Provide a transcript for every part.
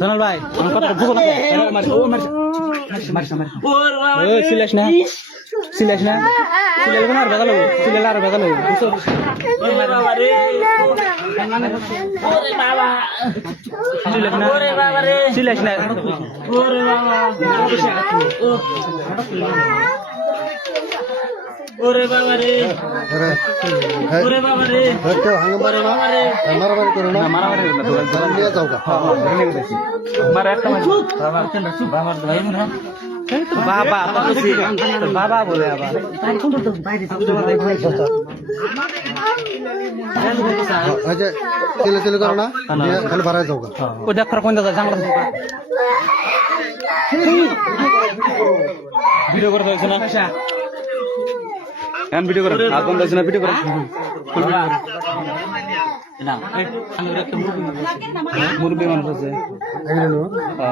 জনাল ভাই আমার কথা ভুগো না সিলেস না সিলেস না সিলেল না আর বেগালো সিলেল আর বেগালো ওরে বাবা রে ওরে বাবা সিলেস না ওরে বাবা রে সিলেস না ওরে বাবা ওরে বাবা রে ওরে বাবা রে হয়তো হাঙ্গা মারে না মারামারি করে না মারামারি না জান নিয়ে যাও গা মারা একটা বাবা কেন চুপ আমার ভাই মনে এই তো বাবা তো বাবা বলে আবার কোন তো বাইরে আচ্ছা চলে চলে করো না খালি বাড়ায় যাও গা ও দেখার কোন দাদা জাংলা ভিডিও করতে হইছে না এখন ভিডিও করেন আর কোন দাইছ না ভিডিও করেন না মুরবি মানুষ আছে এগুলো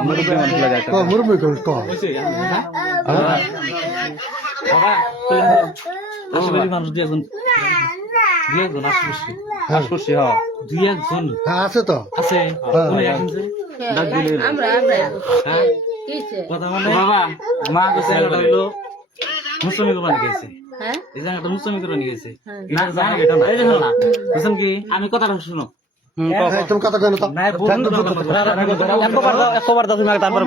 মুরবি মানুষ লাগে তো মুরবি কর তো আশেপাশে মানুষ দুই একজন আশেপাশে হ্যাঁ দুই একজন হ্যাঁ আছে তো আছে ডাক দিলে হ্যাঁ কথা বলে বাবা মা কাছে হলো মুসলিম কোরবানি গেছে হ্যাঁ এই জায়গাটা মুসলিম কোরবানি গেছে না জানা এটা না এই দেখো না বুঝছেন কি আমি কথাটা শুনো তুমি কথা কেন তো একবার দাও তুমি তারপর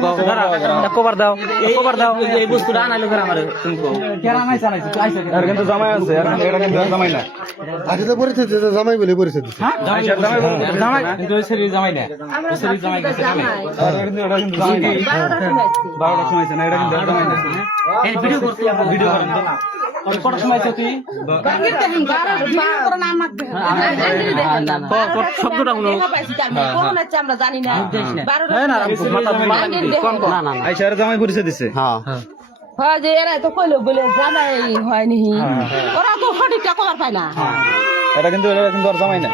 একবার দাও এই বস্তুটা আনাইলো করে আমারে তুমি কো কেন আনাইছ আর কিন্তু জামাই আছে আর এটা কিন্তু জামাই না আজ তো পরিস্থিতি জামাই বলে পরিস্থিতি হ্যাঁ জামাই কিন্তু ওই শরীর জামাই না ওই শরীর জামাই গেছে জামাই আর এটা কিন্তু জামাই না 12টা সময় আছে না এটা কিন্তু জামাই না এই ভিডিও করতে ভিডিও করেন তো আর কত সময় আছে তুই শব্দটা শুনো আমরা জানি না আইসার জামাই পরিচয় দিছে হ্যাঁ হয় যে এরা তো কইলো বলে জানাই হয়নি ওরা তো সঠিকটা করার পায় না এটা কিন্তু আর জামাই না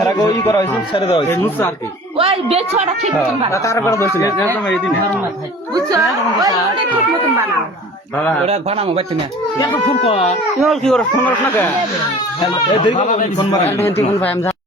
এরা গো ই করা হইছে ছেড়ে দেওয়া হইছে মুসা আর কি ওই বেছড়া ঠিক মতন বানাও তারপরে দইছিল জামাই দিন বুঝছো ওই ঠিক মতন বানাও বাবা ওরা বানামো বাইতে না কেন ফোন কর কি করছ ফোন করছ না কে এই দেরি ফোন মারা ফোন ভাই